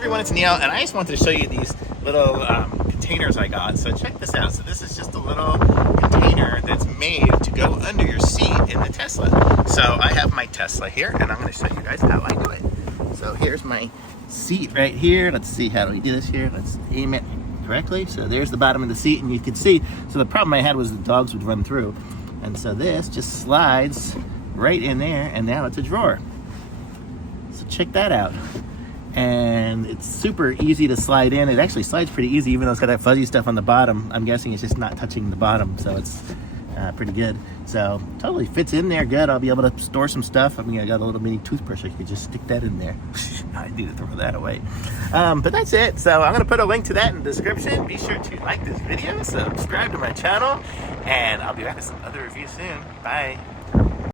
everyone, it's Neil, and I just wanted to show you these little containers I got. So check this out. So this is just a little container that's made to go under your seat in the Tesla. So I have my Tesla here, and I'm going to show you guys how I do it. So here's my seat right here. Let's see, how do we do this here? Let's aim it correctly. So there's the bottom of the seat, and you can see, so the problem I had was the dogs would run through. And so this just slides right in there, and now it's a drawer. So check that out. And it's super easy to slide in. It actually slides pretty easy, even though it's got that fuzzy stuff on the bottom. I'm guessing it's just not touching the bottom, so it's pretty good. So totally fits in there good. I'll be able to store some stuff. I mean, I got a little mini toothbrush. I could just stick that in there. I need to throw that away. But that's it. So I'm going to put a link to that in the description. Be sure to like this video, subscribe to my channel, and I'll be back with some other reviews soon. Bye.